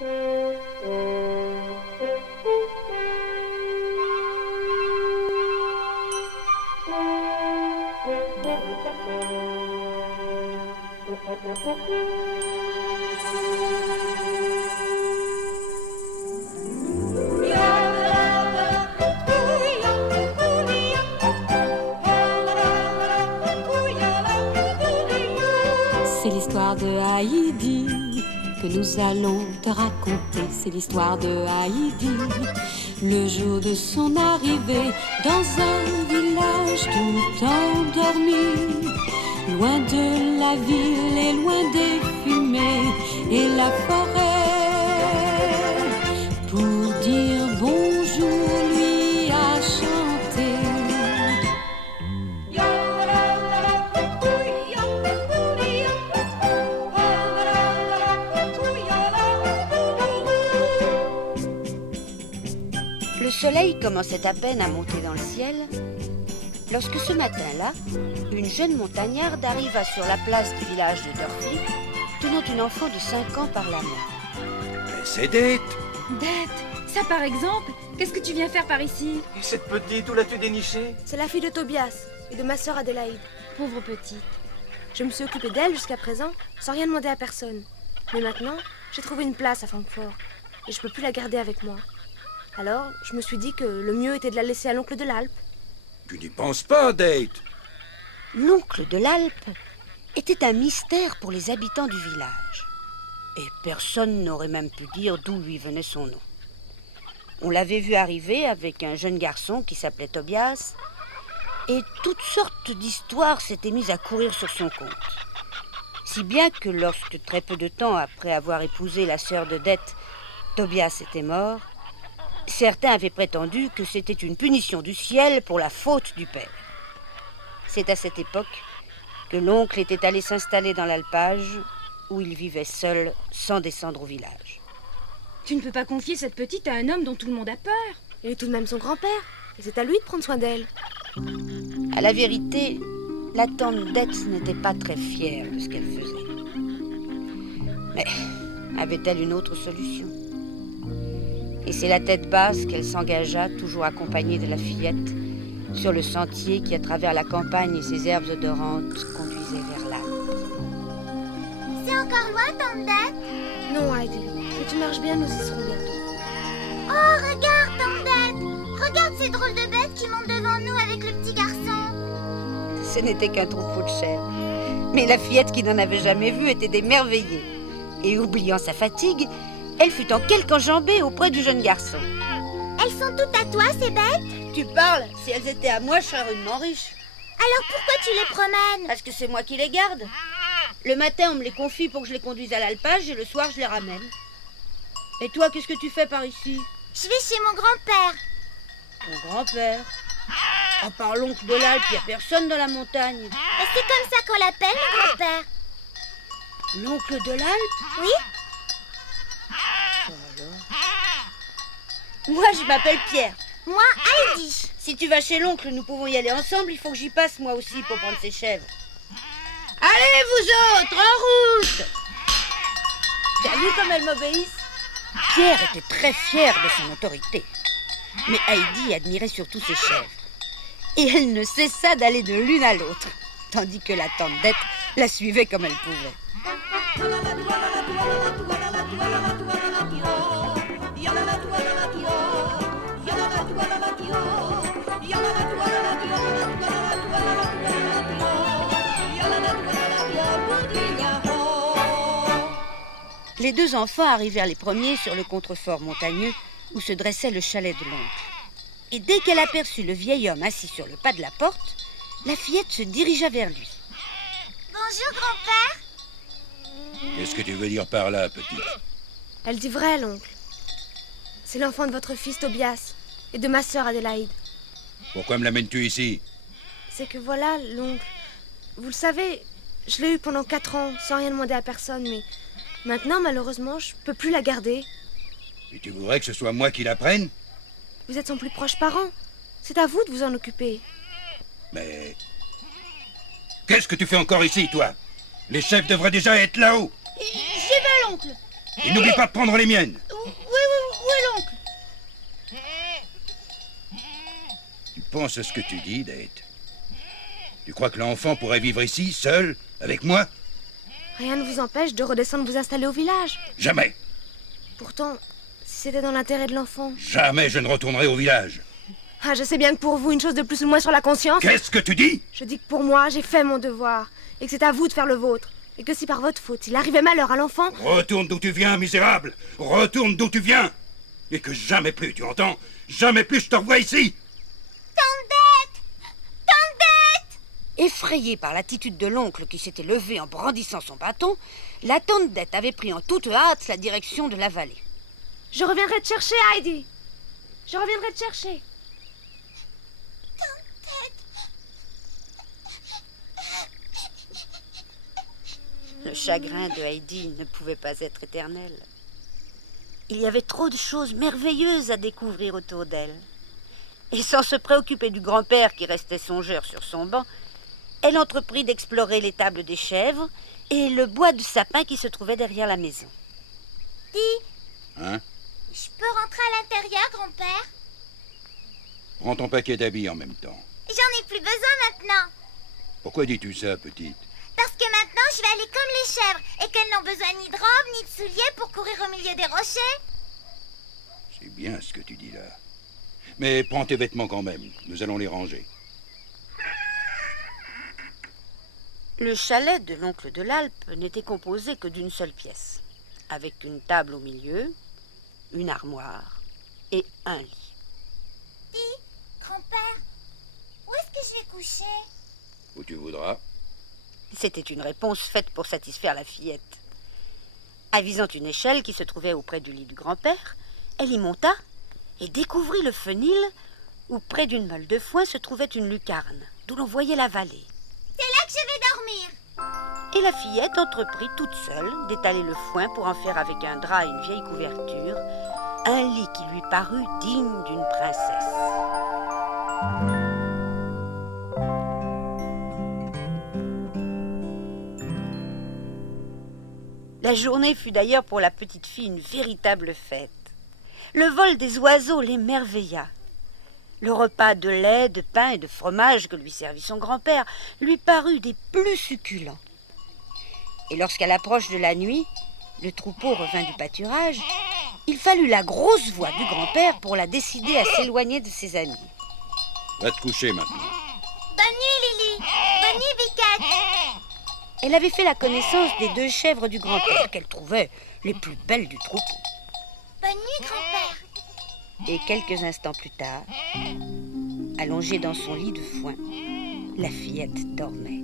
C'est l'histoire de Haïdi que nous allons te raconter. C'est l'histoire de Haïdi, le jour de son arrivée dans un village tout endormi, loin de la ville et loin des fumées et la forêt. Pour dire bonjour, lui a chanté. Le soleil commençait à peine à monter dans le ciel lorsque ce matin-là, une jeune montagnarde arriva sur la place du village de Dorfli, tenant une enfant de 5 ans par la main. Mais c'est Date! Date, ça par exemple, qu'est-ce que tu viens faire par ici? Et cette petite, où l'as-tu dénichée? C'est la fille de Tobias et de ma sœur Adélaïde. Pauvre petite. Je me suis occupée d'elle jusqu'à présent, sans rien demander à personne. Mais maintenant, j'ai trouvé une place à Francfort, et je peux plus la garder avec moi. Alors, je me suis dit que le mieux était de la laisser à l'oncle de l'Alpe. Tu n'y penses pas, Date! L'oncle de l'Alpe était un mystère pour les habitants du village. Et personne n'aurait même pu dire d'où lui venait son nom. On l'avait vu arriver avec un jeune garçon qui s'appelait Tobias, et toutes sortes d'histoires s'étaient mises à courir sur son compte. Si bien que lorsque, très peu de temps après avoir épousé la sœur de Date, Tobias était mort, certains avaient prétendu que c'était une punition du ciel pour la faute du père. C'est à cette époque que l'oncle était allé s'installer dans l'alpage, où il vivait seul, sans descendre au village. Tu ne peux pas confier cette petite à un homme dont tout le monde a peur. Il est tout de même son grand-père, et c'est à lui de prendre soin d'elle. À la vérité, la tante Dete n'était pas très fière de ce qu'elle faisait. Mais avait-elle une autre solution? Et c'est la tête basse qu'elle s'engagea, toujours accompagnée de la fillette, sur le sentier qui, à travers la campagne et ses herbes odorantes, conduisait vers l'Alpe. C'est encore loin, tante Dete? Non, Heidi, si tu marches bien, nous y serons bientôt. Oh, regarde, tante Dete! Regarde ces drôles de bêtes qui montent devant nous avec le petit garçon. Ce n'était qu'un troupeau de chèvres. Mais la fillette, qui n'en avait jamais vu, était émerveillée. Et oubliant sa fatigue, elle fut en quelque enjambée auprès du jeune garçon. Elles sont toutes à toi, ces bêtes? Tu parles? Si elles étaient à moi, je serais rudement riche. Alors pourquoi tu les promènes? Parce que c'est moi qui les garde. Le matin, on me les confie pour que je les conduise à l'alpage et le soir, je les ramène. Et toi, qu'est-ce que tu fais par ici? Je vais chez mon grand-père. Ton grand-père? À part l'oncle de l'Alpe, il n'y a personne dans la montagne. Et c'est comme ça qu'on l'appelle, mon grand-père. L'oncle de l'Alpe? Oui? Moi, je m'appelle Pierre. Moi, Heidi. Si tu vas chez l'oncle, nous pouvons y aller ensemble. Il faut que j'y passe moi aussi pour prendre ses chèvres. Allez, vous autres, en route! T'as vu comme elles m'obéissent? Pierre était très fier de son autorité. Mais Heidi admirait surtout ses chèvres. Et elle ne cessa d'aller de l'une à l'autre, tandis que la tante Dete la suivait comme elle pouvait. Les deux enfants arrivèrent les premiers sur le contrefort montagneux où se dressait le chalet de l'oncle. Et dès qu'elle aperçut le vieil homme assis sur le pas de la porte, la fillette se dirigea vers lui. Bonjour, grand-père. Qu'est-ce que tu veux dire par là, petite? Elle dit vrai, l'oncle. C'est l'enfant de votre fils Tobias et de ma sœur Adélaïde. Pourquoi me l'amènes-tu ici? C'est que voilà, l'oncle. Vous le savez, je l'ai eu pendant 4 ans, sans rien demander à personne, mais maintenant, malheureusement, je peux plus la garder. Et tu voudrais que ce soit moi qui la prenne? Vous êtes son plus proche parent. C'est à vous de vous en occuper. Mais... qu'est-ce que tu fais encore ici, toi? Les chefs devraient déjà être là-haut. J'y vais, l'oncle. Et n'oublie pas de prendre les miennes. Où est l'oncle? Tu penses à ce que tu dis, Date? Tu crois que l'enfant pourrait vivre ici, seul, avec moi? Rien ne vous empêche de redescendre vous installer au village. Jamais. Pourtant, si c'était dans l'intérêt de l'enfant... Jamais je ne retournerai au village. Ah, je sais bien que pour vous, une chose de plus ou de moins sur la conscience... Qu'est-ce que tu dis? Je dis que pour moi, j'ai fait mon devoir. Et que c'est à vous de faire le vôtre. Et que si par votre faute, il arrivait malheur à l'enfant... Retourne d'où tu viens, misérable. Retourne d'où tu viens. Et que jamais plus, tu entends? Jamais plus je te revois ici. Effrayée par l'attitude de l'oncle qui s'était levé en brandissant son bâton, la tante Dete avait pris en toute hâte la direction de la vallée. Je reviendrai te chercher, Heidi. Je reviendrai te chercher. Le chagrin de Heidi ne pouvait pas être éternel. Il y avait trop de choses merveilleuses à découvrir autour d'elle. Et sans se préoccuper du grand-père qui restait songeur sur son banc, elle entreprit d'explorer l'étable des chèvres et le bois de sapin qui se trouvait derrière la maison. Hein? Je peux rentrer à l'intérieur, grand-père? Prends ton paquet d'habits en même temps. J'en ai plus besoin maintenant. Pourquoi dis-tu ça, petite? Parce que maintenant, je vais aller comme les chèvres et qu'elles n'ont besoin ni de robe ni de souliers pour courir au milieu des rochers. C'est bien ce que tu dis là. Mais prends tes vêtements quand même. Nous allons les ranger. Le chalet de l'oncle de l'Alpe n'était composé que d'une seule pièce, avec une table au milieu, une armoire et un lit. Grand-père, où est-ce que je vais coucher? Où tu voudras. C'était une réponse faite pour satisfaire la fillette. Avisant une échelle qui se trouvait auprès du lit du grand-père, elle y monta et découvrit le fenil où, près d'une meule de foin, se trouvait une lucarne, d'où l'on voyait la vallée. C'est là que je vais dormir. Et la fillette entreprit toute seule d'étaler le foin pour en faire avec un drap et une vieille couverture un lit qui lui parut digne d'une princesse. La journée fut d'ailleurs pour la petite fille une véritable fête. Le vol des oiseaux l'émerveilla. Le repas de lait, de pain et de fromage que lui servit son grand-père lui parut des plus succulents. Et lorsqu'à l'approche de la nuit, le troupeau revint du pâturage, il fallut la grosse voix du grand-père pour la décider à s'éloigner de ses amis. Va te coucher maintenant. Bonne nuit, Lily. Bonne nuit, Biquette. Elle avait fait la connaissance des 2 chèvres du grand-père qu'elle trouvait les plus belles du troupeau. Bonne nuit, grand-père. Et quelques instants plus tard, allongée dans son lit de foin, la fillette dormait.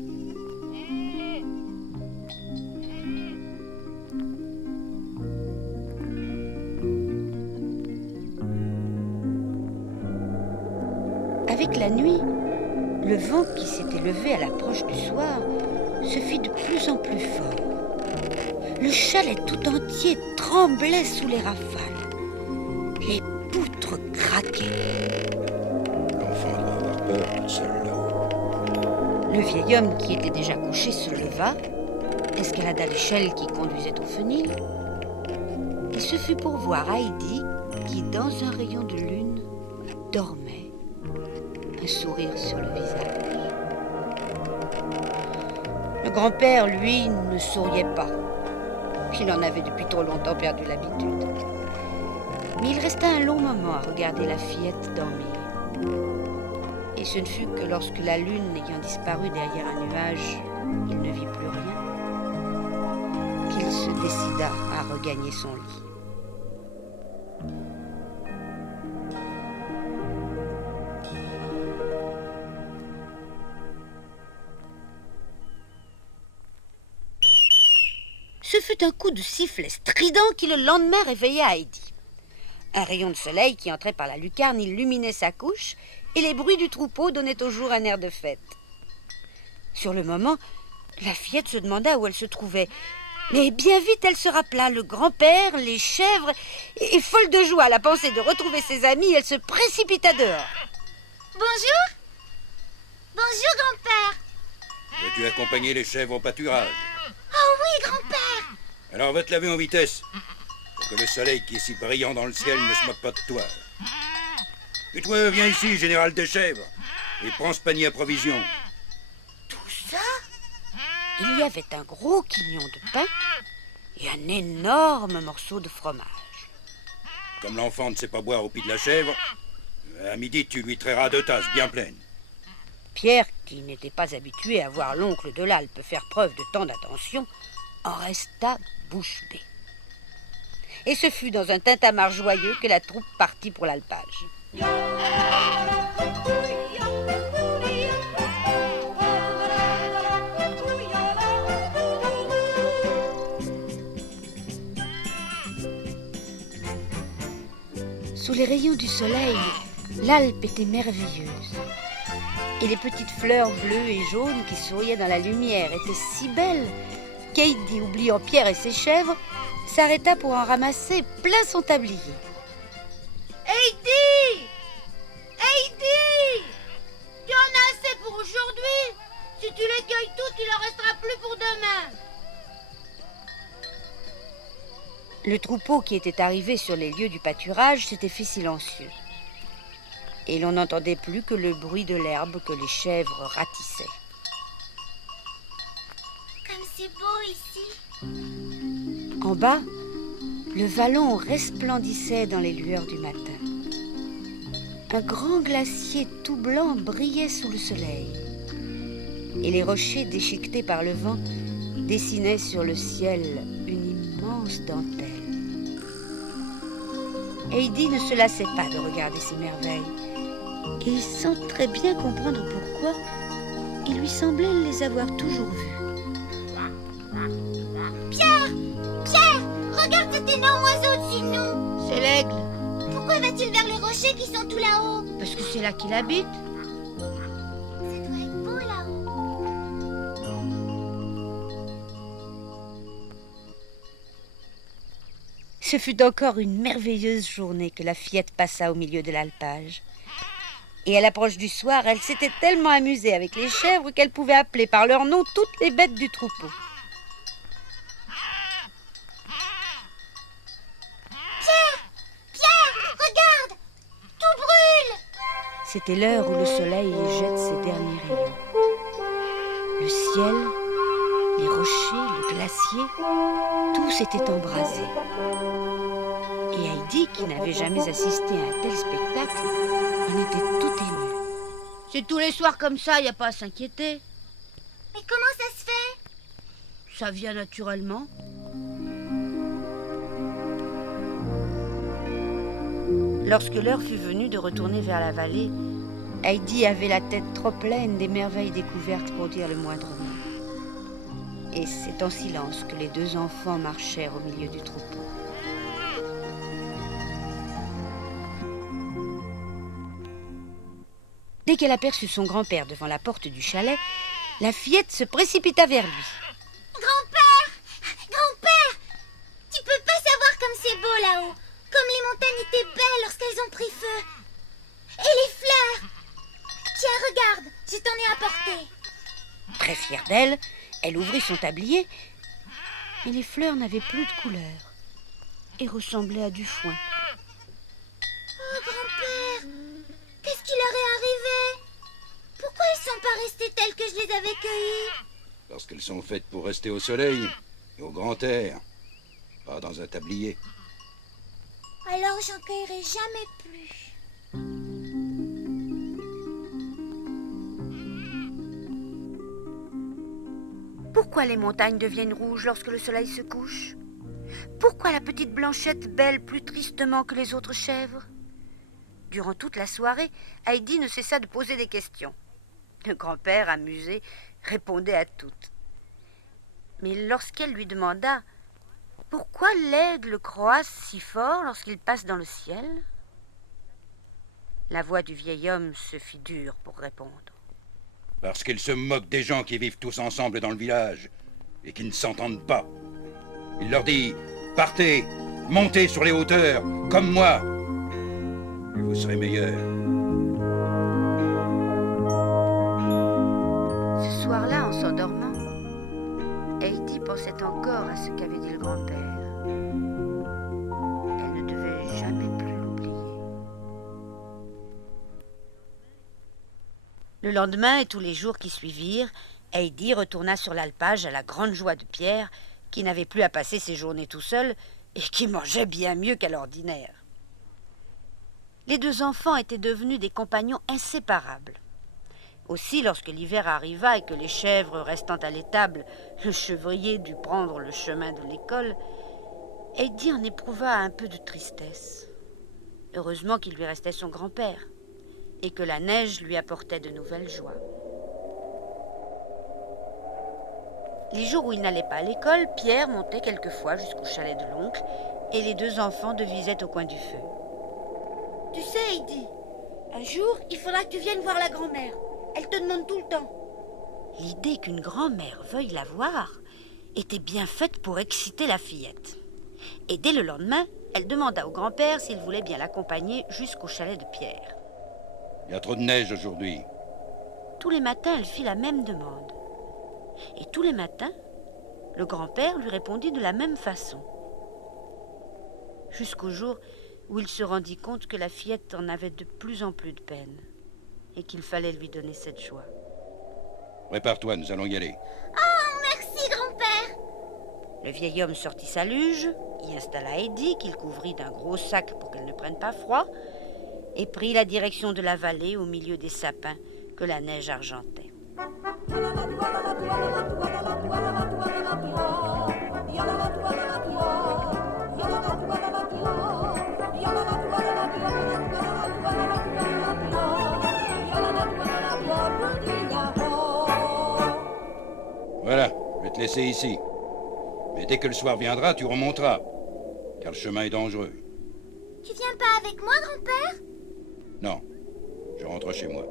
Avec la nuit, le vent qui s'était levé à l'approche du soir se fit de plus en plus fort. Le chalet tout entier tremblait sous les rafales. Les poutres craquaient. L'enfant doit avoir peur tout seul là-haut. Le vieil homme qui était déjà couché se leva, escalada l'échelle qui conduisait au fenil, et ce fut pour voir Heidi qui, dans un rayon de lune, dormait, un sourire sur le visage. Le grand-père, lui, ne souriait pas. Il en avait depuis trop longtemps perdu l'habitude. Mais il resta un long moment à regarder la fillette dormir. Et ce ne fut que lorsque la lune ayant disparu derrière un nuage, il ne vit plus rien, qu'il se décida à regagner son lit. Ce fut un coup de sifflet strident qui le lendemain réveilla Heidi. Un rayon de soleil qui entrait par la lucarne illuminait sa couche et les bruits du troupeau donnaient au jour un air de fête. Sur le moment, la fillette se demanda où elle se trouvait. Mais bien vite, elle se rappela le grand-père, les chèvres, et folle de joie à la pensée de retrouver ses amis, elle se précipita dehors. Bonjour. Bonjour, grand-père. Veux-tu accompagner les chèvres au pâturage? Oh oui, grand-père. Alors va te laver en vitesse. Que le soleil qui est si brillant dans le ciel ne se moque pas de toi. Et toi, viens ici, général des chèvres, et prends ce panier à provisions. Tout ça? Il y avait un gros quignon de pain et un énorme morceau de fromage. Comme l'enfant ne sait pas boire au pied de la chèvre, à midi, tu lui trairas 2 tasses bien pleines. Pierre, qui n'était pas habitué à voir l'oncle de l'Alpe faire preuve de tant d'attention, en resta bouche bée. Et ce fut dans un tintamarre joyeux que la troupe partit pour l'alpage. Sous les rayons du soleil, l'Alpe était merveilleuse. Et les petites fleurs bleues et jaunes qui souriaient dans la lumière étaient si belles qu'Heidi, oubliant Pierre et ses chèvres, s'arrêta pour en ramasser plein son tablier. Heidi! Heidi! Tu en as assez pour aujourd'hui? Si tu les cueilles toutes, il en restera plus pour demain. Le troupeau qui était arrivé sur les lieux du pâturage s'était fait silencieux. Et l'on n'entendait plus que le bruit de l'herbe que les chèvres ratissaient. Comme c'est beau ici. En bas, le vallon resplendissait dans les lueurs du matin. Un grand glacier tout blanc brillait sous le soleil. Et les rochers déchiquetés par le vent dessinaient sur le ciel une immense dentelle. Heidi ne se lassait pas de regarder ces merveilles. Et sans très bien comprendre pourquoi, il lui semblait les avoir toujours vues. Pierre! Regarde cet énorme oiseau au-dessus de nous. C'est l'aigle, Pourquoi va-t-il vers les rochers qui sont tout là-haut? parce que c'est là qu'il habite. Ça doit être beau là-haut. Ce fut encore une merveilleuse journée que la fillette passa au milieu de l'alpage. Et à l'approche du soir, elle s'était tellement amusée avec les chèvres qu'elle pouvait appeler par leur nom toutes les bêtes du troupeau. Pierre, regarde! Tout brûle! C'était l'heure où le soleil jette ses derniers rayons. Le ciel, les rochers, le glacier, tout s'était embrasé. Et Heidi, qui n'avait jamais assisté à un tel spectacle, en était tout émue. C'est tous les soirs comme ça, y a pas à s'inquiéter. Mais comment ça se fait? Ça vient naturellement. Lorsque l'heure fut venue de retourner vers la vallée, Heidi avait la tête trop pleine des merveilles découvertes pour dire le moindre mot. Et c'est en silence que les 2 enfants marchèrent au milieu du troupeau. Dès qu'elle aperçut son grand-père devant la porte du chalet, la fillette se précipita vers lui. Grand-père! Tu peux pas savoir comme c'est beau là-haut. Comme les montagnes étaient belles lorsqu'elles ont pris feu. Et les fleurs! Tiens, regarde, je t'en ai apporté. Très fière d'elle, elle ouvrit son tablier, mais les fleurs n'avaient plus de couleur et ressemblaient à du foin. Oh, grand-père! Qu'est-ce qui leur est arrivé? Pourquoi ils sont pas restés tels que je les avais cueillis? Parce qu'elles sont faites pour rester au soleil et au grand air, pas dans un tablier. Alors j'en cueillerai jamais plus. Pourquoi les montagnes deviennent rouges lorsque le soleil se couche? Pourquoi la petite Blanchette bêle plus tristement que les autres chèvres? Durant toute la soirée, Heidi ne cessa de poser des questions. Le grand-père, amusé, répondait à toutes. Mais lorsqu'elle lui demanda pourquoi l'aigle croasse si fort lorsqu'il passe dans le ciel, la voix du vieil homme se fit dure pour répondre. Parce qu'il se moque des gens qui vivent tous ensemble dans le village et qui ne s'entendent pas. Il leur dit, partez, montez sur les hauteurs, comme moi, et vous serez meilleurs. Ce soir-là, en s'endormant, Heidi pensait encore à ce qu'avait dit le grand-père. Le lendemain et tous les jours qui suivirent, Heidi retourna sur l'alpage à la grande joie de Pierre, qui n'avait plus à passer ses journées tout seul et qui mangeait bien mieux qu'à l'ordinaire. Les deux enfants étaient devenus des compagnons inséparables. Aussi, lorsque l'hiver arriva et que les chèvres restant à l'étable, le chevrier dut prendre le chemin de l'école, Heidi en éprouva un peu de tristesse. Heureusement qu'il lui restait son grand-père et que la neige lui apportait de nouvelles joies. Les jours où il n'allait pas à l'école, Pierre montait quelquefois jusqu'au chalet de l'oncle et les deux enfants devisaient au coin du feu. Tu sais, Heidi, un jour, il faudra que tu viennes voir la grand-mère. Elle te demande tout le temps. L'idée qu'une grand-mère veuille la voir était bien faite pour exciter la fillette. Et dès le lendemain, elle demanda au grand-père s'il voulait bien l'accompagner jusqu'au chalet de Pierre. Il y a trop de neige aujourd'hui. Tous les matins, elle fit la même demande. Et tous les matins, le grand-père lui répondit de la même façon. Jusqu'au jour où il se rendit compte que la fillette en avait de plus en plus de peine et qu'il fallait lui donner cette joie. Prépare-toi, nous allons y aller. Oh, merci, grand-père. Le vieil homme sortit sa luge, y installa Heidi, qu'il couvrit d'un gros sac pour qu'elle ne prenne pas froid, et prit la direction de la vallée au milieu des sapins que la neige argentait. Voilà, je vais te laisser ici. Mais dès que le soir viendra, tu remonteras, car le chemin est dangereux. Tu viens pas avec moi, grand-père? Non, je rentre chez moi.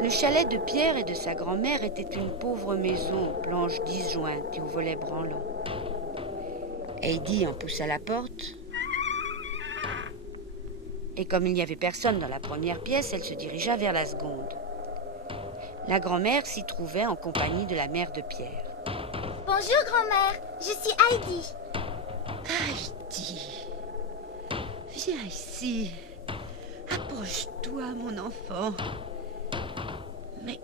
Le chalet de Pierre et de sa grand-mère était une pauvre maison aux planches disjointes et aux volets branlants. Heidi en poussa la porte. Et comme il n'y avait personne dans la première pièce, elle se dirigea vers la seconde. La grand-mère s'y trouvait en compagnie de la mère de Pierre. Bonjour, grand-mère. Je suis Heidi. Heidi, viens ici. Approche-toi, mon enfant. Mais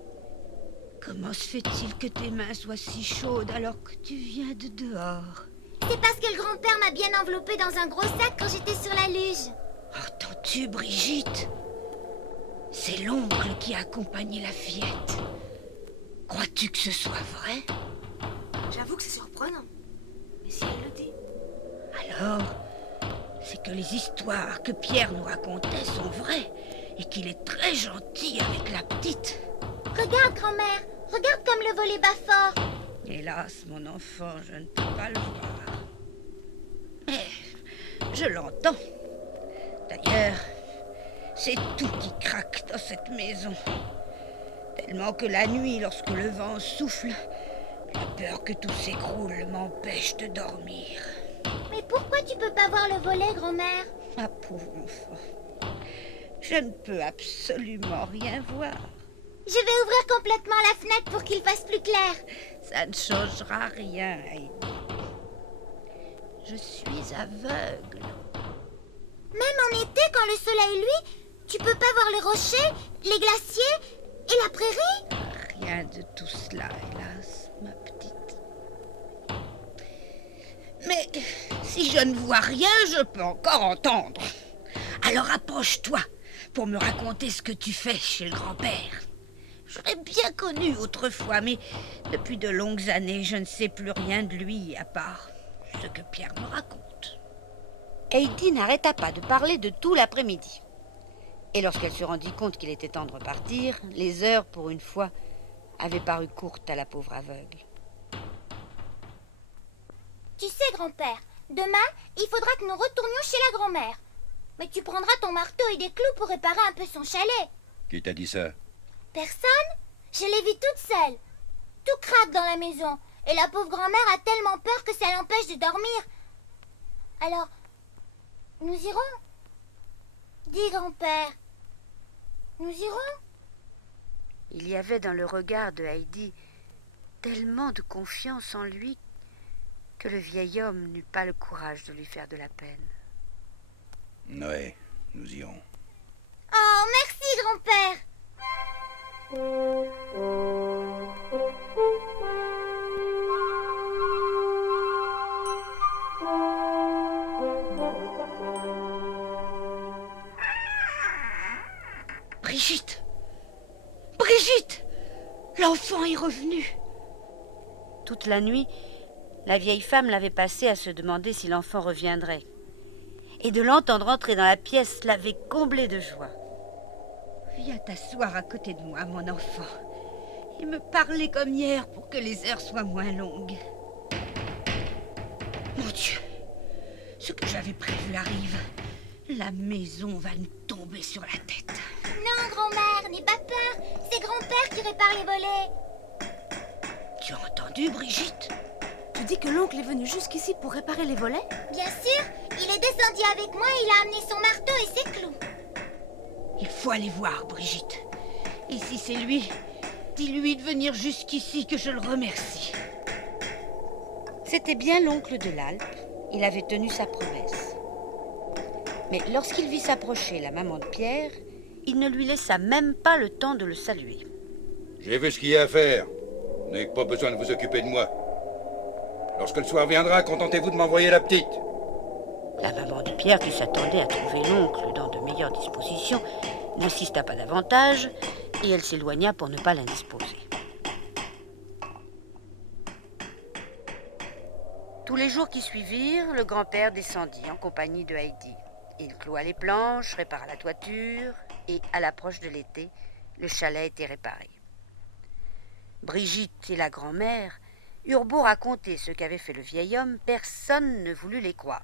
comment se fait-il que tes mains soient si chaudes alors que tu viens de dehors? C'est parce que le grand-père m'a bien enveloppée dans un gros sac quand j'étais sur la luge. Entends-tu, Brigitte? C'est l'oncle qui a accompagné la fillette. Crois-tu que ce soit vrai? J'avoue que c'est surprenant. Mais si elle le dit... Alors, c'est que les histoires que Pierre nous racontait sont vraies et qu'il est très gentil avec la petite. Regarde, grand-mère. Regarde comme le volet bat fort. Hélas, mon enfant, je ne peux pas le voir. Mais je l'entends. D'ailleurs, c'est tout qui craque dans cette maison. Tellement que la nuit, lorsque le vent souffle, la peur que tout s'écroule m'empêche de dormir. Mais pourquoi tu peux pas voir le volet, grand-mère? Ma pauvre enfant, je ne peux absolument rien voir. Je vais ouvrir complètement la fenêtre pour qu'il fasse plus clair. Ça ne changera rien, Heidi. Je suis aveugle. Même en été, quand le soleil luit, tu peux pas voir les rochers, les glaciers et la prairie? Rien de tout cela, hélas, ma petite. Mais si je ne vois rien, je peux encore entendre. Alors approche-toi pour me raconter ce que tu fais chez le grand-père. Je l'ai bien connu autrefois, mais depuis de longues années, je ne sais plus rien de lui, à part ce que Pierre me raconte. Heidi n'arrêta pas de parler de tout l'après-midi. Et lorsqu'elle se rendit compte qu'il était temps de repartir, les heures, pour une fois, avaient paru courtes à la pauvre aveugle. Tu sais, grand-père, demain, il faudra que nous retournions chez la grand-mère. Mais tu prendras ton marteau et des clous pour réparer un peu son chalet. Qui t'a dit ça? Personne? Je l'ai vue toute seule. Tout craque dans la maison. Et la pauvre grand-mère a tellement peur que ça l'empêche de dormir. Alors, nous irons? Dis, grand-père. Nous irons? Il y avait dans le regard de Heidi tellement de confiance en lui que le vieil homme n'eut pas le courage de lui faire de la peine. Ouais, nous irons. Oh, grand-père. Brigitte! Brigitte! L'enfant est revenu. Toute la nuit, la vieille femme l'avait passée à se demander si l'enfant reviendrait. Et de l'entendre entrer dans la pièce l'avait comblée de joie. Viens t'asseoir à côté de moi, mon enfant, et me parler comme hier pour que les heures soient moins longues. Mon Dieu, ce que j'avais prévu arrive. La maison va nous tomber sur la tête. Non, grand-mère, n'aie pas peur. C'est grand-père qui répare les volets. Tu as entendu, Brigitte? Tu dis que l'oncle est venu jusqu'ici pour réparer les volets? Bien sûr, il est descendu avec moi et il a amené son marteau et ses clous. Il faut aller voir, Brigitte. Et si c'est lui, dis-lui de venir jusqu'ici que je le remercie. C'était bien l'oncle de l'Alpe. Il avait tenu sa promesse. Mais lorsqu'il vit s'approcher la maman de Pierre, il ne lui laissa même pas le temps de le saluer. J'ai vu ce qu'il y a à faire. Vous n'avez pas besoin de vous occuper de moi. Lorsque le soir viendra, contentez-vous de m'envoyer la petite. La maman de Pierre, qui s'attendait à trouver l'oncle dans de meilleures dispositions, n'insista pas davantage et elle s'éloigna pour ne pas l'indisposer. Tous les jours qui suivirent, le grand-père descendit en compagnie de Heidi. Il cloua les planches, répara la toiture et, à l'approche de l'été, le chalet était réparé. Brigitte et la grand-mère eurent beau raconter ce qu'avait fait le vieil homme, personne ne voulut les croire.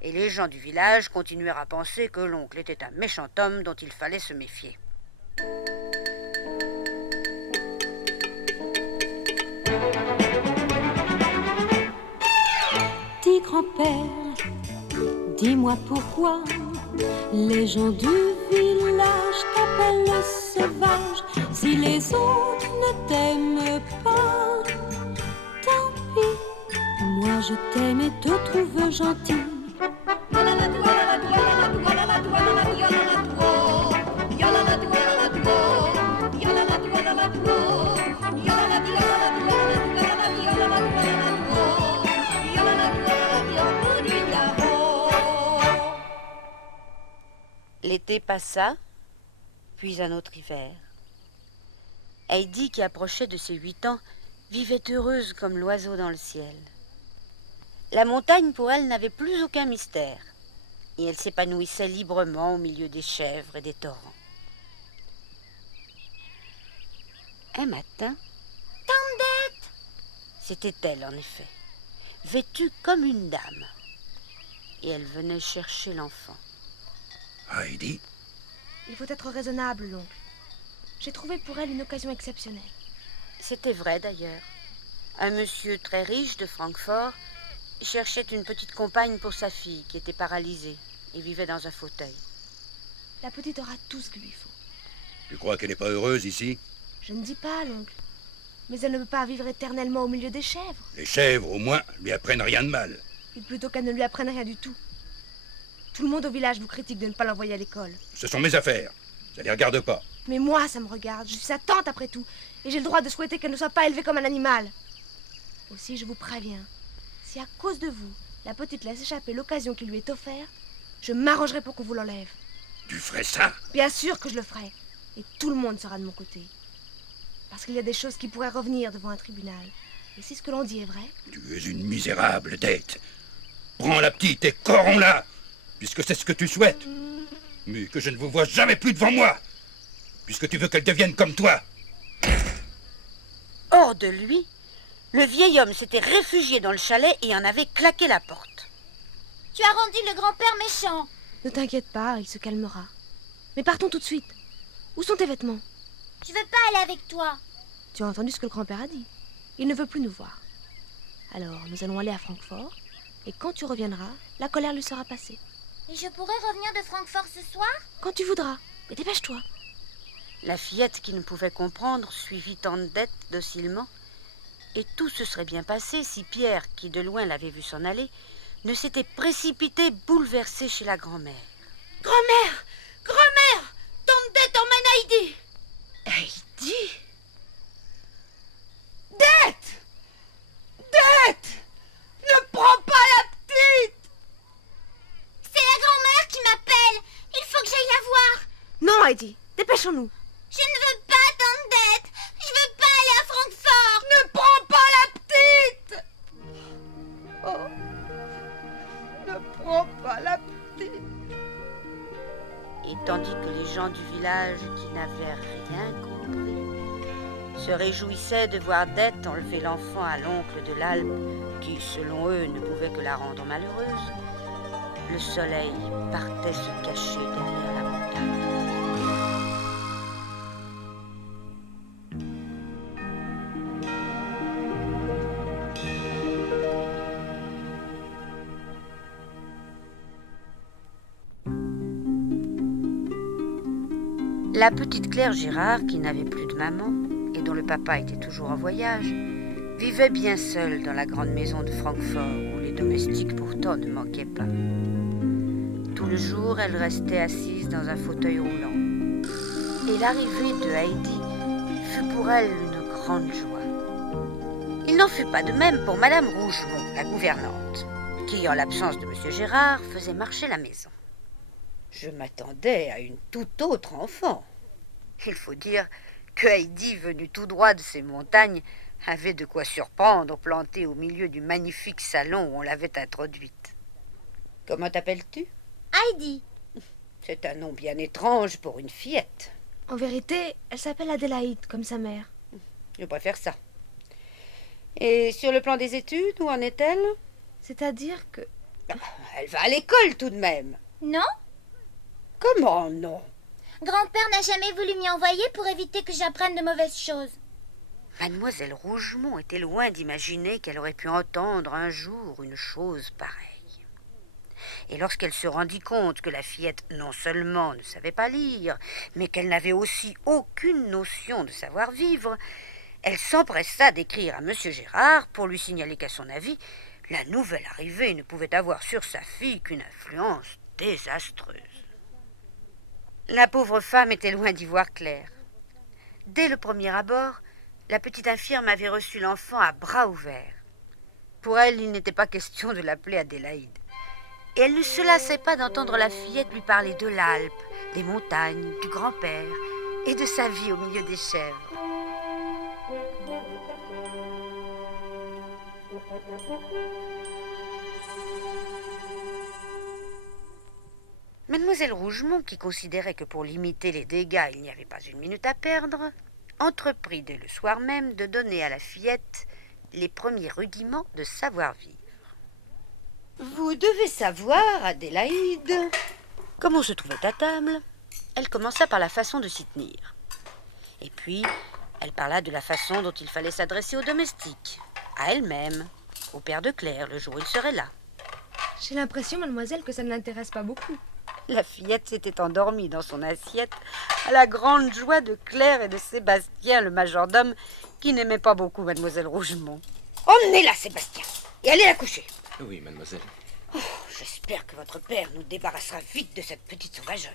Et les gens du village continuèrent à penser que l'oncle était un méchant homme dont il fallait se méfier. Dis grand-père, dis-moi pourquoi les gens du village t'appellent sauvage. Si les autres ne t'aiment pas, tant pis, moi je t'aime et te trouve gentil. L'été passa, puis un autre hiver. Heidi, qui approchait de ses 8 ans, vivait heureuse comme l'oiseau dans le ciel. La montagne, pour elle, n'avait plus aucun mystère, et elle s'épanouissait librement au milieu des chèvres et des torrents. Un matin, Tante, c'était elle en effet, vêtue comme une dame, et elle venait chercher l'enfant. Heidi? Il faut être raisonnable, l'oncle. J'ai trouvé pour elle une occasion exceptionnelle. C'était vrai d'ailleurs. Un monsieur très riche de Francfort cherchait une petite compagne pour sa fille qui était paralysée et vivait dans un fauteuil. La petite aura tout ce qu'il lui faut. Tu crois qu'elle n'est pas heureuse ici? Je ne dis pas, l'oncle. Mais elle ne peut pas vivre éternellement au milieu des chèvres. Les chèvres, au moins, lui apprennent rien de mal. Et plutôt qu'elle ne lui apprenne rien du tout. Tout le monde au village vous critique de ne pas l'envoyer à l'école. Ce sont mes affaires. Ça les regarde pas. Mais moi, ça me regarde. Je suis sa tante après tout. Et j'ai le droit de souhaiter qu'elle ne soit pas élevée comme un animal. Aussi, je vous préviens. Si à cause de vous, la petite laisse échapper l'occasion qui lui est offerte, je m'arrangerai pour qu'on vous l'enlève. Tu ferais ça? Bien sûr que je le ferai. Et tout le monde sera de mon côté. Parce qu'il y a des choses qui pourraient revenir devant un tribunal. Et si ce que l'on dit est vrai... Tu es une misérable tête. Prends la petite et corrons-la, puisque c'est ce que tu souhaites. Mais que je ne vous vois jamais plus devant moi, puisque tu veux qu'elle devienne comme toi. Hors de lui, le vieil homme s'était réfugié dans le chalet et en avait claqué la porte. tu as rendu le grand-père méchant. Ne t'inquiète pas, il se calmera. Mais partons tout de suite. Où sont tes vêtements? Je veux pas aller avec toi. Tu as entendu ce que le grand-père a dit. Il ne veut plus nous voir. Alors, nous allons aller à Francfort. Et quand tu reviendras, la colère lui sera passée. Et je pourrais revenir de Francfort ce soir? Quand tu voudras. Mais dépêche-toi. La fillette, qui ne pouvait comprendre, suivit Tante Dete docilement. Et tout se serait bien passé si Pierre, qui de loin l'avait vu s'en aller, ne s'était précipité bouleversé chez la grand-mère. Grand-mère! Grand-mère! Tante Dete en Heidi! Heidi? Dete! Dete! Ne prends pas la petite! C'est la grand-mère qui m'appelle. Il faut que j'aille la voir. Non, Heidi, dépêchons-nous. Je ne veux pas attendre Dete. Je veux pas aller à Francfort. Ne prends pas la petite! Oh, ne prends pas la petite! Et tandis que les gens du village, qui n'avaient rien compris, se réjouissaient de voir Dete enlever l'enfant à l'oncle de l'Alpe, qui, selon eux, ne pouvait que la rendre malheureuse, le soleil partait se cacher derrière la montagne. La petite Claire Girard, qui n'avait plus de maman et dont le papa était toujours en voyage, vivait bien seule dans la grande maison de Francfort, où les domestiques pourtant ne manquaient pas. Tout le jour, elle restait assise dans un fauteuil roulant. Et l'arrivée de Heidi fut pour elle une grande joie. Il n'en fut pas de même pour Madame Rougemont, la gouvernante, qui, en l'absence de Monsieur Gérard, faisait marcher la maison. Je m'attendais à une toute autre enfant. Il faut dire que Heidi, venue tout droit de ces montagnes, avait de quoi surprendre plantée au milieu du magnifique salon où on l'avait introduite. Comment t'appelles-tu? Heidi. C'est un nom bien étrange pour une fillette. En vérité, elle s'appelle Adélaïde, comme sa mère. Je préfère ça. Et sur le plan des études, où en est-elle? C'est-à-dire que... Elle va à l'école tout de même. Non? Comment non? Grand-père n'a jamais voulu m'y envoyer pour éviter que j'apprenne de mauvaises choses. Mademoiselle Rougemont était loin d'imaginer qu'elle aurait pu entendre un jour une chose pareille. Et lorsqu'elle se rendit compte que la fillette non seulement ne savait pas lire, mais qu'elle n'avait aussi aucune notion de savoir-vivre, elle s'empressa d'écrire à Monsieur Gérard pour lui signaler qu'à son avis, la nouvelle arrivée ne pouvait avoir sur sa fille qu'une influence désastreuse. La pauvre femme était loin d'y voir clair. Dès le premier abord, la petite infirme avait reçu l'enfant à bras ouverts. Pour elle, il n'était pas question de l'appeler Adélaïde. Et elle ne se lassait pas d'entendre la fillette lui parler de l'Alpe, des montagnes, du grand-père et de sa vie au milieu des chèvres. Mademoiselle Rougemont, qui considérait que pour limiter les dégâts, il n'y avait pas une minute à perdre, entreprit dès le soir même de donner à la fillette les premiers rudiments de savoir-vivre. Vous devez savoir, Adélaïde, comme on se trouvait à table, elle commença par la façon de s'y tenir. Et puis, elle parla de la façon dont il fallait s'adresser aux domestiques, à elle-même, au père de Claire, le jour où il serait là. J'ai l'impression, mademoiselle, que ça ne l'intéresse pas beaucoup. La fillette s'était endormie dans son assiette à la grande joie de Claire et de Sébastien, le majordome, qui n'aimait pas beaucoup mademoiselle Rougemont. Emmenez-la, Sébastien, et allez la coucher. Oui, mademoiselle. Oh, j'espère que votre père nous débarrassera vite de cette petite sauvageonne.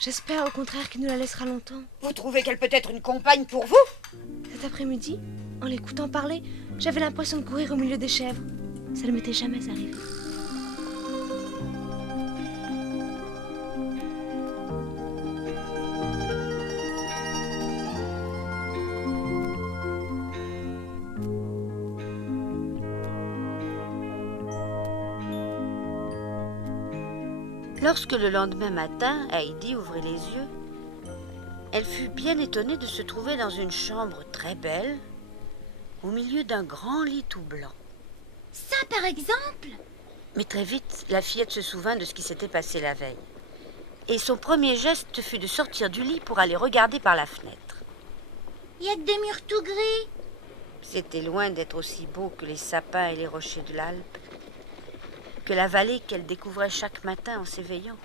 J'espère au contraire qu'il nous la laissera longtemps. Vous trouvez qu'elle peut être une compagne pour vous? Cet après-midi, en l'écoutant parler, j'avais l'impression de courir au milieu des chèvres. Ça ne m'était jamais arrivé. Lorsque le lendemain matin, Heidi ouvrit les yeux, elle fut bien étonnée de se trouver dans une chambre très belle, au milieu d'un grand lit tout blanc. Ça, par exemple? Mais très vite, la fillette se souvint de ce qui s'était passé la veille. Et son premier geste fut de sortir du lit pour aller regarder par la fenêtre. Il y a que des murs tout gris. C'était loin d'être aussi beau que les sapins et les rochers de l'Alpe, que la vallée qu'elle découvrait chaque matin en s'éveillant.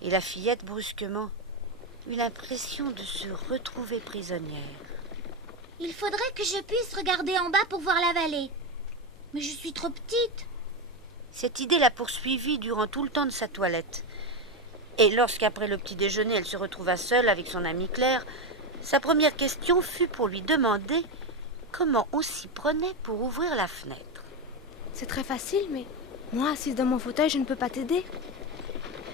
Et la fillette, brusquement, eut l'impression de se retrouver prisonnière. Il faudrait que je puisse regarder en bas pour voir la vallée. Mais je suis trop petite. Cette idée la poursuivit durant tout le temps de sa toilette. Et lorsqu'après le petit déjeuner, elle se retrouva seule avec son amie Claire, sa première question fut pour lui demander comment on s'y prenait pour ouvrir la fenêtre. C'est très facile, mais moi, assise dans mon fauteuil, je ne peux pas t'aider.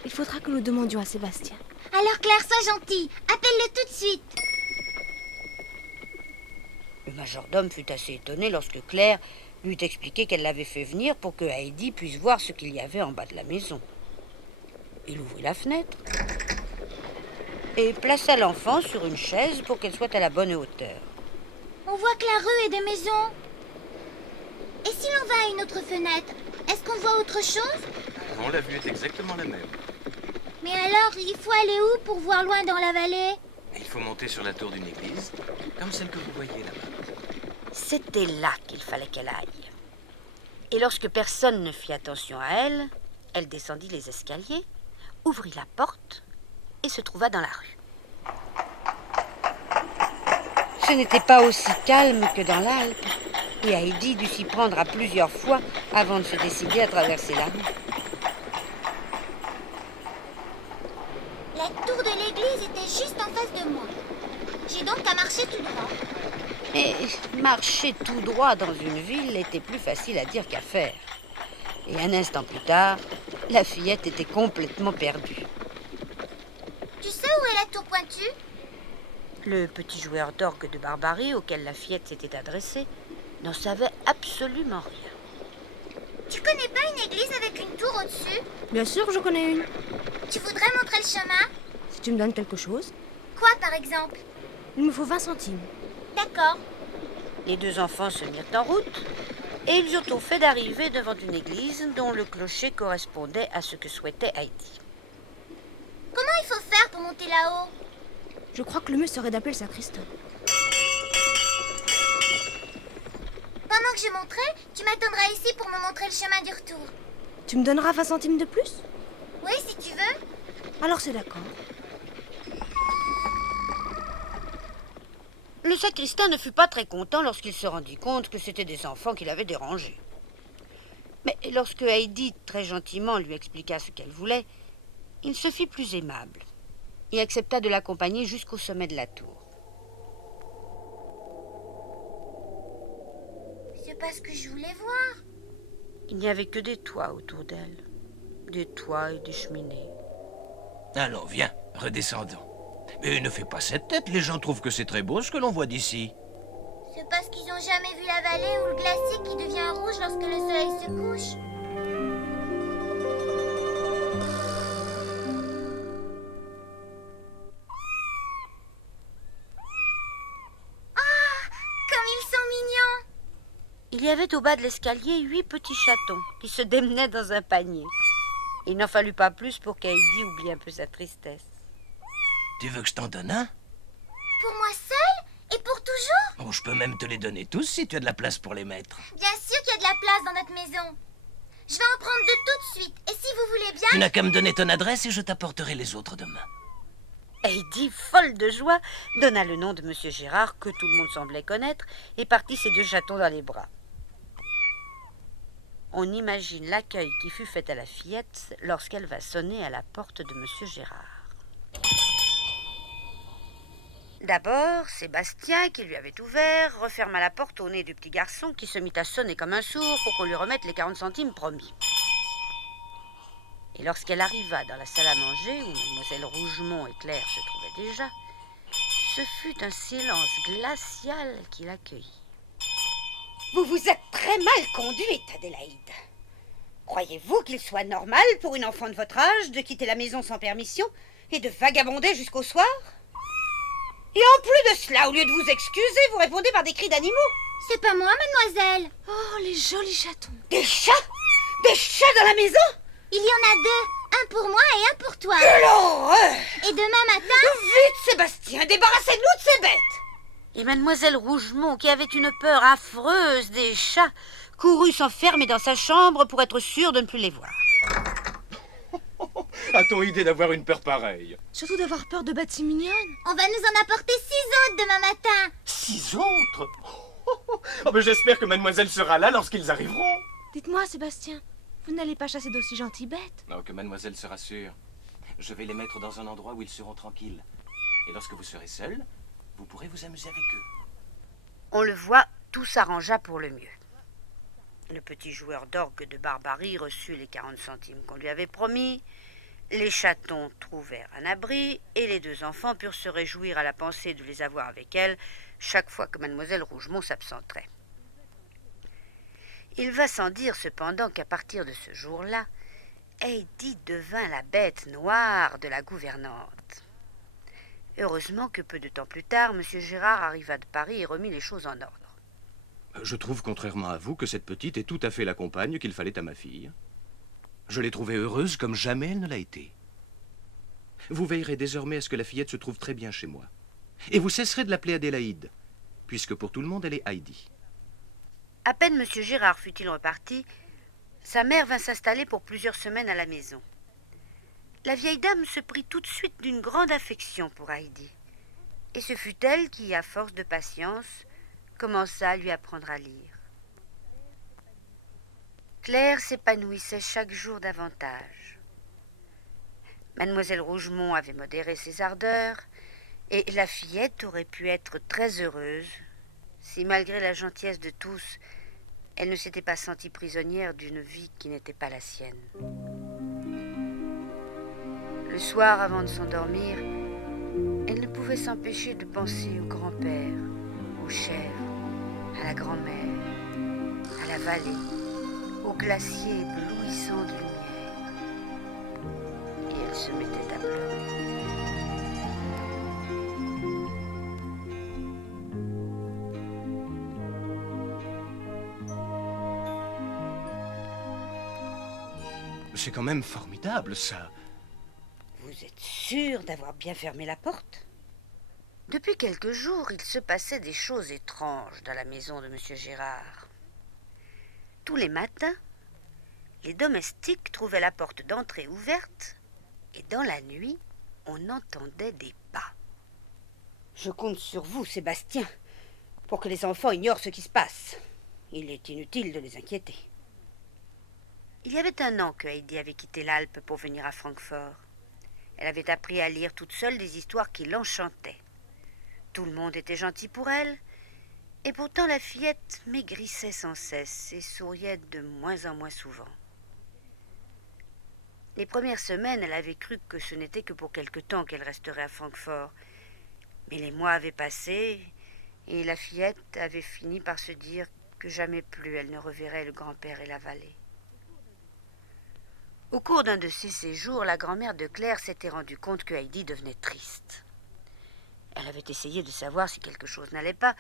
Il faudra que nous demandions à Sébastien. Alors Claire, sois gentille. Appelle-le tout de suite. Le majordome fut assez étonné lorsque Claire lui eut expliqué qu'elle l'avait fait venir pour que Heidi puisse voir ce qu'il y avait en bas de la maison. Il ouvrit la fenêtre et plaça l'enfant sur une chaise pour qu'elle soit à la bonne hauteur. On voit que la rue est des maisons. Et si l'on va à une autre fenêtre, est-ce qu'on voit autre chose? Non, la vue est exactement la même. Mais alors, il faut aller où pour voir loin dans la vallée? Il faut monter sur la tour d'une église, comme celle que vous voyez là-bas. C'était là qu'il fallait qu'elle aille. Et lorsque personne ne fit attention à elle, elle descendit les escaliers, ouvrit la porte et se trouva dans la rue. Ce n'était pas aussi calme que dans l'Alpe, et Heidi dut s'y prendre à plusieurs fois avant de se décider à traverser la rue. La tour de l'église était juste en face de moi. J'ai donc à marcher tout droit. Et marcher tout droit dans une ville était plus facile à dire qu'à faire. Et un instant plus tard, la fillette était complètement perdue. Tu sais où est la tour pointue? Le petit joueur d'orgue de Barbarie auquel la fillette s'était adressée n'en savait absolument rien. Tu connais pas une église avec une tour au-dessus? Bien sûr que je connais une. Tu voudrais montrer le chemin? Si tu me donnes quelque chose, Quoi, par exemple? il me faut 20 centimes. D'accord. Les deux enfants se mirent en route et ils eurent au fait d'arriver devant une église dont le clocher correspondait à ce que souhaitait Heidi. Comment il faut faire pour monter là-haut? Je crois que le mieux serait d'appeler le sacristain. Pendant que je monterai, tu m'attendras ici pour me montrer le chemin du retour. Tu me donneras 20 centimes de plus? Oui, si tu veux. Alors c'est d'accord. Le sacristain ne fut pas très content lorsqu'il se rendit compte que c'étaient des enfants qui l'avaient dérangé. Mais lorsque Heidi, très gentiment, lui expliqua ce qu'elle voulait, il se fit plus aimable et accepta de l'accompagner jusqu'au sommet de la tour. C'est pas ce que je voulais voir. Il n'y avait que des toits autour d'elle, des toits et des cheminées. Allons, viens, redescendons. Mais ne fais pas cette tête, les gens trouvent que c'est très beau ce que l'on voit d'ici. C'est parce qu'ils n'ont jamais vu la vallée ou le glacier qui devient rouge lorsque le soleil se couche. Ah, comme ils sont mignons! Il y avait au bas de l'escalier 8 petits chatons qui se démenaient dans un panier. Il n'en fallut pas plus pour qu'Heidi oublie un peu sa tristesse. Tu veux que je t'en donne un? Pour moi seule? Et pour toujours? Oh, je peux même te les donner tous si tu as de la place pour les mettre. Bien sûr qu'il y a de la place dans notre maison. Je vais en prendre deux tout de suite. Et si vous voulez bien... Tu n'as qu'à me donner ton adresse et je t'apporterai les autres demain. Heidi, folle de joie, donna le nom de Monsieur Gérard, que tout le monde semblait connaître, et partit ses 2 chatons dans les bras. On imagine l'accueil qui fut fait à la fillette lorsqu'elle va sonner à la porte de Monsieur Gérard. D'abord, Sébastien, qui lui avait ouvert, referma la porte au nez du petit garçon qui se mit à sonner comme un sourd pour qu'on lui remette les 40 centimes promis. Et lorsqu'elle arriva dans la salle à manger, où Mademoiselle Rougemont et Claire se trouvaient déjà, ce fut un silence glacial qui l'accueillit. Vous vous êtes très mal conduite, Adélaïde. Croyez-vous qu'il soit normal pour une enfant de votre âge de quitter la maison sans permission et de vagabonder jusqu'au soir? Et en plus de cela, au lieu de vous excuser, vous répondez par des cris d'animaux. C'est pas moi, mademoiselle. Oh, les jolis chatons. Des chats? Des chats dans la maison? Il y en a 2. Un pour moi et un pour toi. Quelle horreur! Et demain matin... Vite, Sébastien, débarrassez-nous de ces bêtes! Et Mademoiselle Rougemont, qui avait une peur affreuse des chats, courut s'enfermer dans sa chambre pour être sûre de ne plus les voir. A-t-on idée d'avoir une peur pareille? Surtout d'avoir peur de bêtes si mignonnes. On va nous en apporter 6 autres demain matin. 6 autres? Oh, mais j'espère que mademoiselle sera là lorsqu'ils arriveront. Dites-moi, Sébastien, vous n'allez pas chasser d'aussi gentilles bêtes? Non, que mademoiselle se rassure. Je vais les mettre dans un endroit où ils seront tranquilles. Et lorsque vous serez seul, vous pourrez vous amuser avec eux. On le voit, tout s'arrangea pour le mieux. Le petit joueur d'orgue de Barbarie reçut les 40 centimes qu'on lui avait promis. Les chatons trouvèrent un abri et les deux enfants purent se réjouir à la pensée de les avoir avec elles chaque fois que mademoiselle Rougemont s'absenterait. Il va sans dire cependant qu'à partir de ce jour-là, Heidi devint la bête noire de la gouvernante. Heureusement que peu de temps plus tard, M. Gérard arriva de Paris et remit les choses en ordre. Je trouve, contrairement à vous, que cette petite est tout à fait la compagne qu'il fallait à ma fille. Je l'ai trouvée heureuse comme jamais elle ne l'a été. Vous veillerez désormais à ce que la fillette se trouve très bien chez moi. Et vous cesserez de l'appeler Adélaïde, puisque pour tout le monde, elle est Heidi. À peine M. Gérard fut-il reparti, sa mère vint s'installer pour plusieurs semaines à la maison. La vieille dame se prit tout de suite d'une grande affection pour Heidi. Et ce fut elle qui, à force de patience, commença à lui apprendre à lire. Claire s'épanouissait chaque jour davantage. Mademoiselle Rougemont avait modéré ses ardeurs, et la fillette aurait pu être très heureuse si, malgré la gentillesse de tous, elle ne s'était pas sentie prisonnière d'une vie qui n'était pas la sienne. Le soir, avant de s'endormir, elle ne pouvait s'empêcher de penser au grand-père, au chèvre, à la grand-mère, à la vallée, au glacier éblouissant de lumière. Et elle se mettait à pleurer. C'est quand même formidable, ça. Vous êtes sûr d'avoir bien fermé la porte? Depuis quelques jours, il se passait des choses étranges dans la maison de M. Gérard. Tous les matins, les domestiques trouvaient la porte d'entrée ouverte et dans la nuit, on entendait des pas. Je compte sur vous, Sébastien, pour que les enfants ignorent ce qui se passe. Il est inutile de les inquiéter. Il y avait un an que Heidi avait quitté l'Alpe pour venir à Francfort. Elle avait appris à lire toute seule des histoires qui l'enchantaient. Tout le monde était gentil pour elle, et pourtant la fillette maigrissait sans cesse et souriait de moins en moins souvent. Les premières semaines, elle avait cru que ce n'était que pour quelque temps qu'elle resterait à Francfort. Mais les mois avaient passé, et la fillette avait fini par se dire que jamais plus elle ne reverrait le grand-père et la vallée. Au cours d'un de ces séjours, la grand-mère de Claire s'était rendue compte que Heidi devenait triste. Elle avait essayé de savoir si quelque chose n'allait pas,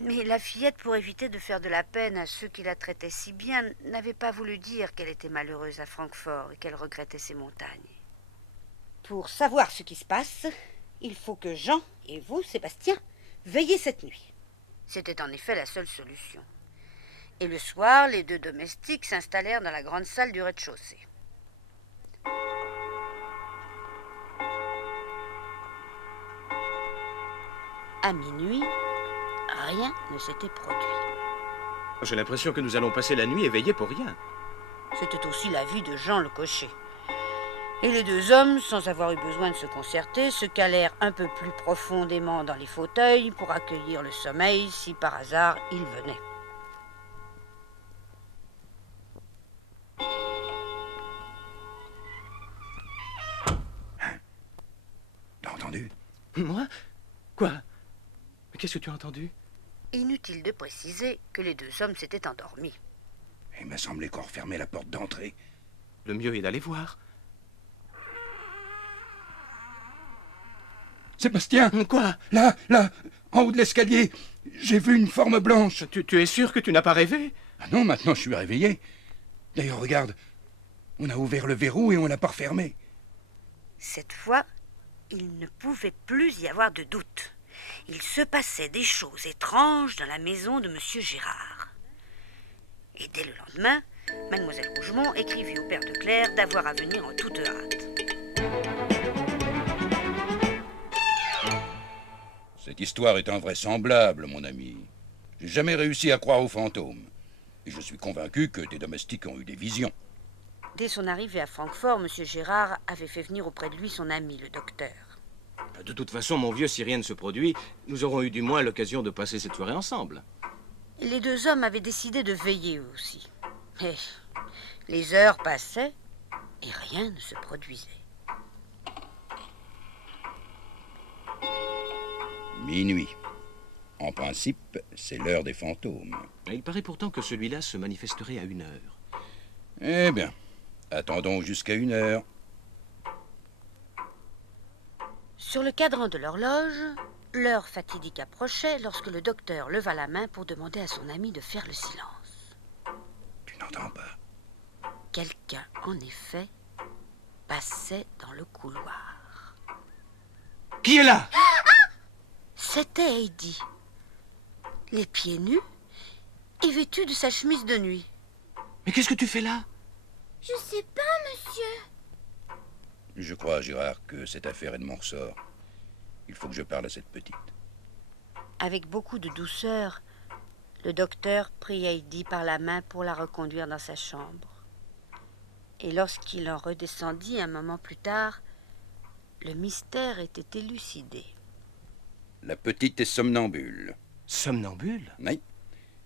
mais la fillette, pour éviter de faire de la peine à ceux qui la traitaient si bien, n'avait pas voulu dire qu'elle était malheureuse à Francfort et qu'elle regrettait ses montagnes. Pour savoir ce qui se passe, il faut que Jean et vous, Sébastien, veillez cette nuit. C'était en effet la seule solution. Et le soir, les deux domestiques s'installèrent dans la grande salle du rez-de-chaussée. À minuit, rien ne s'était produit. J'ai l'impression que nous allons passer la nuit éveillés pour rien. C'était aussi l'avis de Jean le cocher. Et les deux hommes, sans avoir eu besoin de se concerter, se calèrent un peu plus profondément dans les fauteuils pour accueillir le sommeil si par hasard il venait. T'as entendu? Moi? Quoi? Qu'est-ce que tu as entendu? Inutile de préciser que les deux hommes s'étaient endormis. Il m'a semblé qu'on refermait la porte d'entrée. Le mieux est d'aller voir. Sébastien! Quoi? Là, en haut de l'escalier, j'ai vu une forme blanche. Tu es sûr que tu n'as pas rêvé? Ah non, maintenant je suis réveillé. D'ailleurs, regarde, on a ouvert le verrou et on l'a pas refermé. Cette fois, il ne pouvait plus y avoir de doute. Il se passait des choses étranges dans la maison de M. Gérard. Et dès le lendemain, mademoiselle Rougemont écrivit au père de Claire d'avoir à venir en toute hâte. Cette histoire est invraisemblable, mon ami. J'ai jamais réussi à croire aux fantômes. Et je suis convaincu que tes domestiques ont eu des visions. Dès son arrivée à Francfort, M. Gérard avait fait venir auprès de lui son ami, le docteur. De toute façon, mon vieux, si rien ne se produit, nous aurons eu du moins l'occasion de passer cette soirée ensemble. Les deux hommes avaient décidé de veiller eux aussi. Mais les heures passaient et rien ne se produisait. Minuit. En principe, c'est l'heure des fantômes. Il paraît pourtant que celui-là se manifesterait à 1h. Eh bien, attendons jusqu'à 1h. Sur le cadran de l'horloge, l'heure fatidique approchait lorsque le docteur leva la main pour demander à son ami de faire le silence. Tu n'entends pas? Quelqu'un, en effet, passait dans le couloir. Qui est là? C'était Heidi, les pieds nus et vêtue de sa chemise de nuit. Mais qu'est-ce que tu fais là? Je sais pas, monsieur. Je crois, Gérard, que cette affaire est de mon ressort. Il faut que je parle à cette petite. Avec beaucoup de douceur, le docteur prit Heidi par la main pour la reconduire dans sa chambre. Et lorsqu'il en redescendit un moment plus tard, le mystère était élucidé. La petite est somnambule. Somnambule? Oui.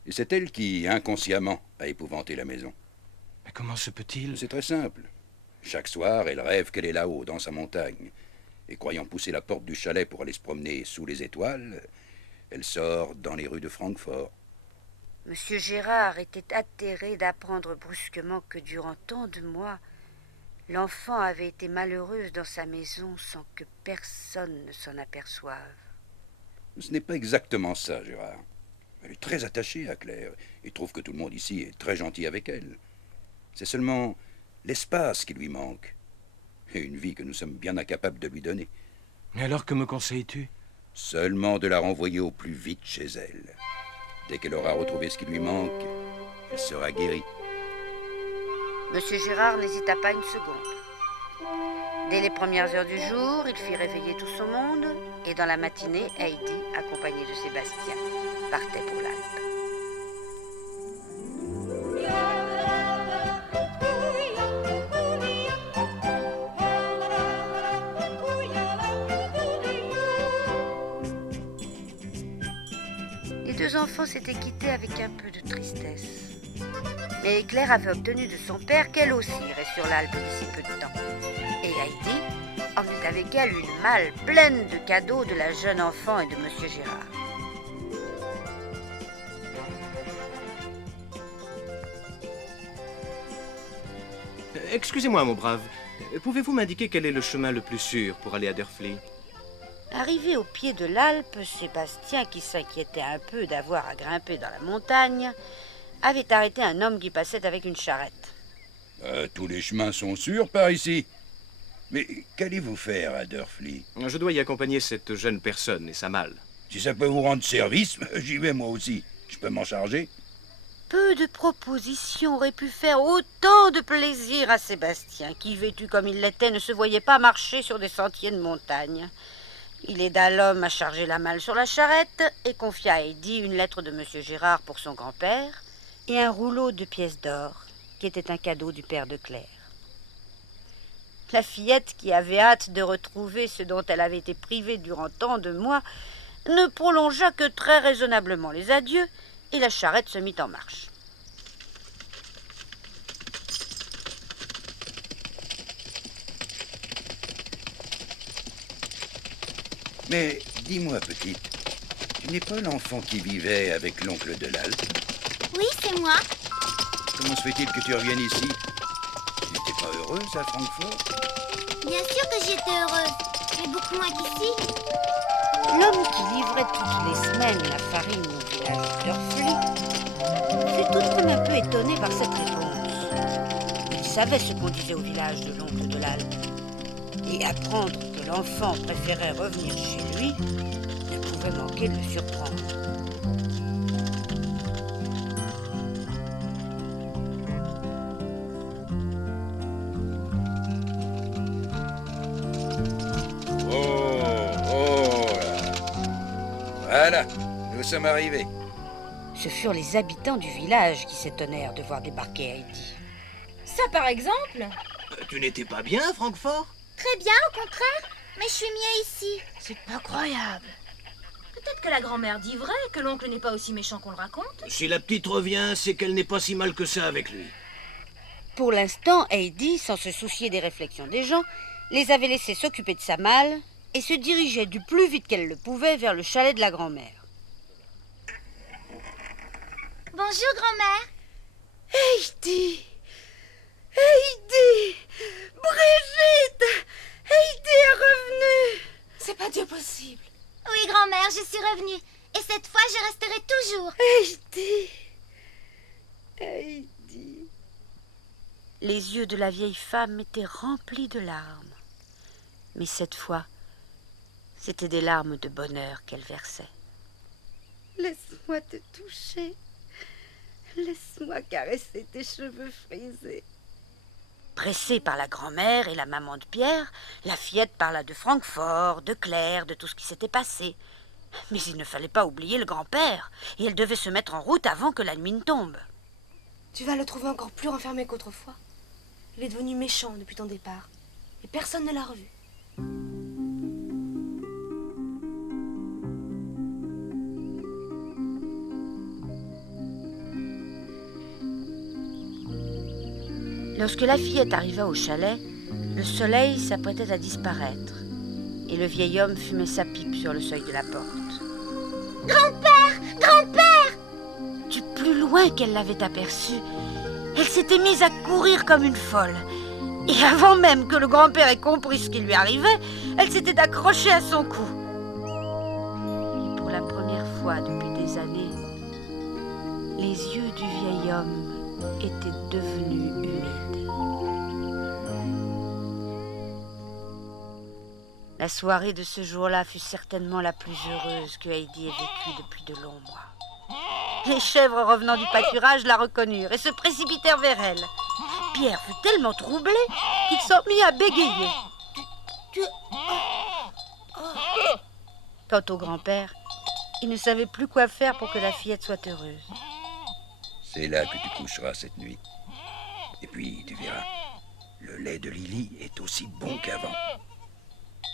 Et c'est elle qui, inconsciemment, a épouvanté la maison. Mais comment se peut-il? C'est très simple. Chaque soir, elle rêve qu'elle est là-haut, dans sa montagne. Et croyant pousser la porte du chalet pour aller se promener sous les étoiles, elle sort dans les rues de Francfort. Monsieur Gérard était atterré d'apprendre brusquement que durant tant de mois, l'enfant avait été malheureuse dans sa maison sans que personne ne s'en aperçoive. Ce n'est pas exactement ça, Gérard. Elle est très attachée à Claire et trouve que tout le monde ici est très gentil avec elle. C'est seulement l'espace qui lui manque et une vie que nous sommes bien incapables de lui donner. Mais alors que me conseilles-tu? Seulement de la renvoyer au plus vite chez elle. Dès qu'elle aura retrouvé ce qui lui manque, elle sera guérie. Monsieur Gérard n'hésita pas une seconde. Dès les premières heures du jour, il fit réveiller tout son monde et dans la matinée, Heidi, accompagnée de Sébastien, partait pour l'Alpe. Les deux enfants s'étaient quittés avec un peu de tristesse. Mais Claire avait obtenu de son père qu'elle aussi irait sur l'Alpe d'ici peu de temps. Et Heidi emmenait avec elle une malle pleine de cadeaux de la jeune enfant et de Monsieur Gérard. Excusez-moi, mon brave. Pouvez-vous m'indiquer quel est le chemin le plus sûr pour aller à Derfli? Arrivé au pied de l'Alpe, Sébastien, qui s'inquiétait un peu d'avoir à grimper dans la montagne, avait arrêté un homme qui passait avec une charrette. Tous les chemins sont sûrs par ici. Mais qu'allez-vous faire à Derfli? Je dois y accompagner cette jeune personne et sa malle. Si ça peut vous rendre service, j'y vais moi aussi. Je peux m'en charger. Peu de propositions auraient pu faire autant de plaisir à Sébastien, qui, vêtu comme il l'était, ne se voyait pas marcher sur des sentiers de montagne. Il aida l'homme à charger la malle sur la charrette et confia à Heidi une lettre de Monsieur Gérard pour son grand-père et un rouleau de pièces d'or, qui était un cadeau du père de Claire. La fillette, qui avait hâte de retrouver ce dont elle avait été privée durant tant de mois, ne prolongea que très raisonnablement les adieux et la charrette se mit en marche. Mais dis-moi, petite, tu n'es pas l'enfant qui vivait avec l'oncle de l'Alpe? Oui, c'est moi. Comment se fait-il que tu reviennes ici? Tu n'étais pas heureuse à Francfort? Bien sûr que j'étais heureuse, mais beaucoup moins qu'ici. L'homme qui livrait toutes les semaines la farine au village d'Orfli fut tout de même un peu étonné par cette réponse. Il savait ce qu'on disait au village de l'oncle de l'Alpe. Et apprendre que l'enfant préférait revenir chez lui ne pouvait manquer de le surprendre. Oh là! Voilà, nous sommes arrivés. Ce furent les habitants du village qui s'étonnèrent de voir débarquer Heidi. Ça, par exemple. Tu n'étais pas bien à Francfort? Très bien, au contraire. Mais je suis mieux ici. C'est pas croyable. Peut-être que la grand-mère dit vrai, que l'oncle n'est pas aussi méchant qu'on le raconte. Si la petite revient, c'est qu'elle n'est pas si mal que ça avec lui. Pour l'instant, Heidi, sans se soucier des réflexions des gens, les avait laissés s'occuper de sa malle et se dirigeait du plus vite qu'elle le pouvait vers le chalet de la grand-mère. Bonjour, grand-mère. Heidi! Heidi! Brigitte! Heidi est revenue! C'est pas Dieu possible. Oui, grand-mère, je suis revenue. Et cette fois, je resterai toujours. Heidi! Heidi! Les yeux de la vieille femme étaient remplis de larmes. Mais cette fois, c'étaient des larmes de bonheur qu'elle versait. Laisse-moi te toucher. Laisse-moi caresser tes cheveux frisés. Pressée par la grand-mère et la maman de Pierre, la fillette parla de Francfort, de Claire, de tout ce qui s'était passé. Mais il ne fallait pas oublier le grand-père, et elle devait se mettre en route avant que la nuit ne tombe. Tu vas le trouver encore plus renfermé qu'autrefois. Il est devenu méchant depuis ton départ, et personne ne l'a revu. Lorsque la fillette arriva au chalet, le soleil s'apprêtait à disparaître, et le vieil homme fumait sa pipe sur le seuil de la porte. Grand-père! Grand-père! Du plus loin qu'elle l'avait aperçu, elle s'était mise à courir comme une folle. Et avant même que le grand-père ait compris ce qui lui arrivait, elle s'était accrochée à son cou. Et pour la première fois depuis des années, les yeux du vieil homme étaient devenus humides. La soirée de ce jour-là fut certainement la plus heureuse que Heidi ait vécue depuis de longs mois. Les chèvres revenant du pâturage la reconnurent et se précipitèrent vers elle. Pierre fut tellement troublé qu'il s'en mit à bégayer. Quant au grand-père, il ne savait plus quoi faire pour que la fillette soit heureuse. C'est là que tu coucheras cette nuit. Et puis, tu verras, le lait de Lily est aussi bon qu'avant.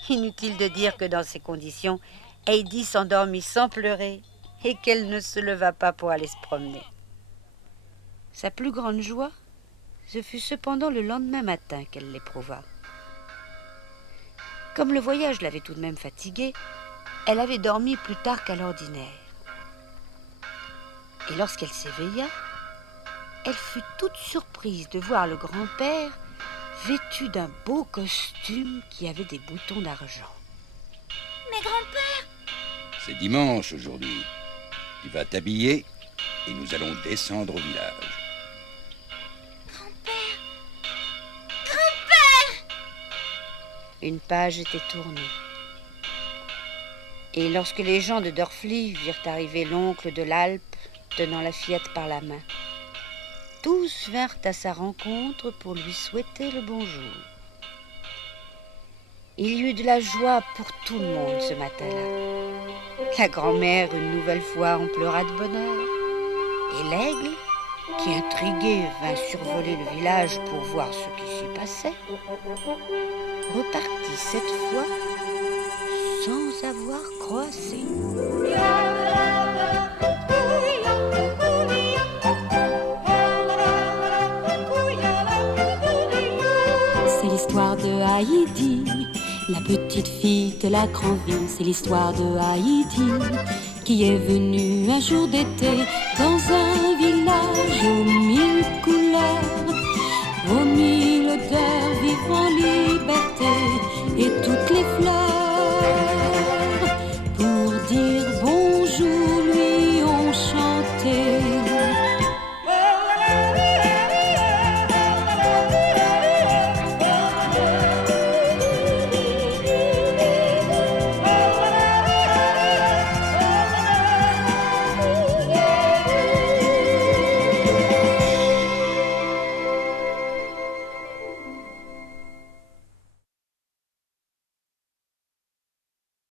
Inutile de dire que dans ces conditions, Heidi s'endormit sans pleurer et qu'elle ne se leva pas pour aller se promener. Sa plus grande joie, ce fut cependant le lendemain matin qu'elle l'éprouva. Comme le voyage l'avait tout de même fatiguée, elle avait dormi plus tard qu'à l'ordinaire. Et lorsqu'elle s'éveilla, elle fut toute surprise de voir le grand-père vêtu d'un beau costume qui avait des boutons d'argent. Mais grand-père! C'est dimanche aujourd'hui. Tu vas t'habiller et nous allons descendre au village. Grand-père! Grand-père! Une page était tournée. Et lorsque les gens de Dörfli virent arriver l'oncle de l'Alpe, tenant la fillette par la main, tous vinrent à sa rencontre pour lui souhaiter le bonjour. Il y eut de la joie pour tout le monde ce matin-là. La grand-mère, une nouvelle fois, en pleura de bonheur. Et l'aigle, qui intrigué vint survoler le village pour voir ce qui s'y passait, repartit cette fois sans avoir croissé. C'est l'histoire de Heidi, la petite fille de la grande ville. C'est l'histoire de Heidi qui est venue un jour d'été dans